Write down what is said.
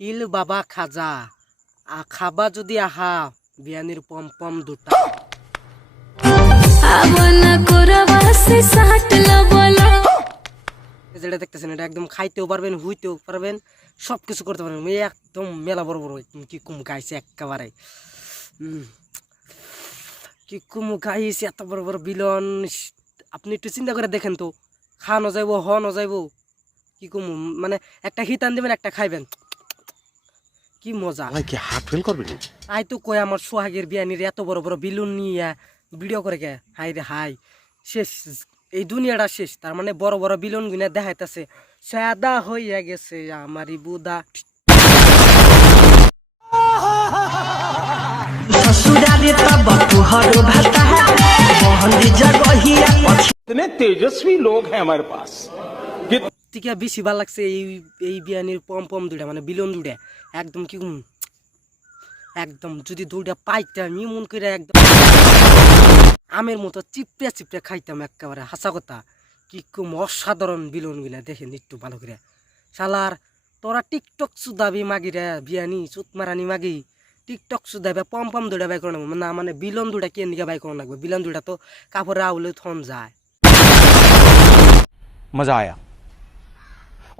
ইল বাবা খাজা খাবা যদি আহা বিয়ানির পম পম দুটা যেটা দেখতেছেন এটা একদম খাইতেও পারবেন হুইতেও পারবেন সবকিছু করতে পারবেন একদম মেলা বড় বড় কি কুম গাইছে একেবারে কি কুম গাইছে এত বড় বড় বিলন আপনি একটু চিন্তা করে দেখেন তো খাওয়ানো যাইব হওয়ানো যাইব কি কুম মানে একটা হিতান দিবেন একটা খাইবেন কি মজা কি হার্ট ফেল করবে আই তো কই আমার সোহাগের বিয়ানির এত বড় বড় বিলুন নিয়ে ভিডিও করে কে হাই রে হাই শেষ এই দুনিয়াটা শেষ তার মানে বড় বড় বিলুন গুনা দেখাইতেছে সাদা হইয়া গেছে আমারই বুদা इतने तेजस्वी लोग हैं हमारे पास টিকা বেশি ভালো লাগছে এই বিয়ানির পম পম দুটা মানে বিলুন দুটা একদম কি একদম যদি দুটা পাইতাম এমন করে একদম আমের মতো চিপড়ে চিপড়ে খাইতাম একেবারে হাসা কথা কি কম অসাধারণ বিলুন গুলা দেখেন একটু ভালো করে শালার তোরা টিকটক সুদাবি মাগি রে বিয়ানি চুত মারানি মাগি টিকটক সুদাবে পম পম দুটা বাই করে না মানে বিলন দুটা কে নিকে বাই করে লাগবে বিলন দুটা তো কাপড়ে আউলে থন যায় मजा आया।